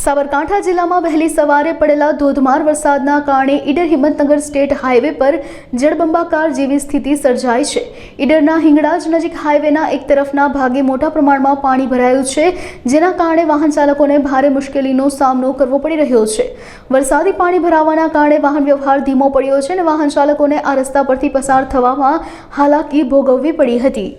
સાબરકાંઠા જિલ્લામાં વહેલી સવારે પડેલા ધોધમાર વરસાદના કારણે ઈડર હિંમતનગર સ્ટેટ હાઈવે પર જળબંબાકાર જેવી સ્થિતિ સર્જાઈ છે। ઈડરના હિંગળાજ નજીક હાઈવેના એક તરફના ભાગે મોટા પ્રમાણમાં પાણી ભરાયું છે, જેના કારણે વાહન ચાલકોને ભારે મુશ્કેલીનો સામનો કરવો પડી રહ્યો છે। વરસાદી પાણી ભરાવાના કારણે વાહન વ્યવહાર ધીમો પડ્યો છે અને વાહન ચાલકોને આ રસ્તા પરથી પસાર થવામાં હાલાકી ભોગવવી પડી હતી।